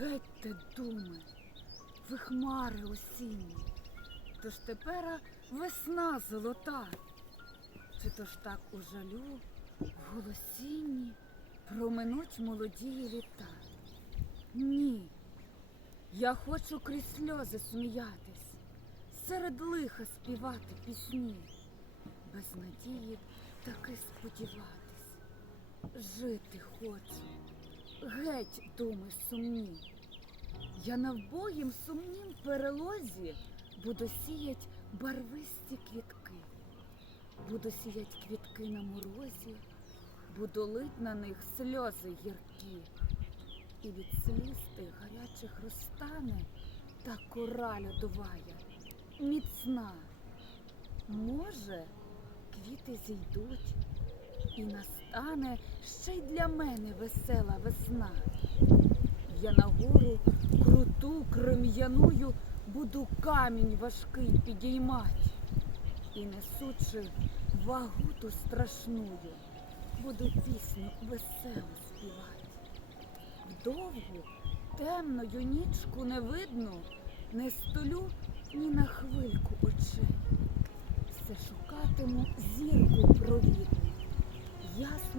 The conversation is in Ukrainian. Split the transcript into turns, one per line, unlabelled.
Гетьте думи, ви хмари осінні, тож тепера весна золота. Чи то ж так у жалю, голосінні проминуть молодії літа? Ні, я хочу крізь сльози сміятись, серед лиха співати пісні, без надії таки сподіватись, жити хочу. Геть, думи сумні. Я на вбогім сумнім перелозі буду сіять барвисті квітки. Буду сіять квітки на морозі, буду лить на них сльози гіркі. І від сліз тих гарячих розтане та кора льодовая, міцна. Може, квіти зійдуть, і настане ще й для мене весела весна. Я на гору круту крем'яною буду камінь важкий підіймать. І несучи вагу ту страшную, буду пісню веселу співать. Вдовгу темною нічку не видно, не столю ні на хвильку очей. Все шукатиму зірку провідну,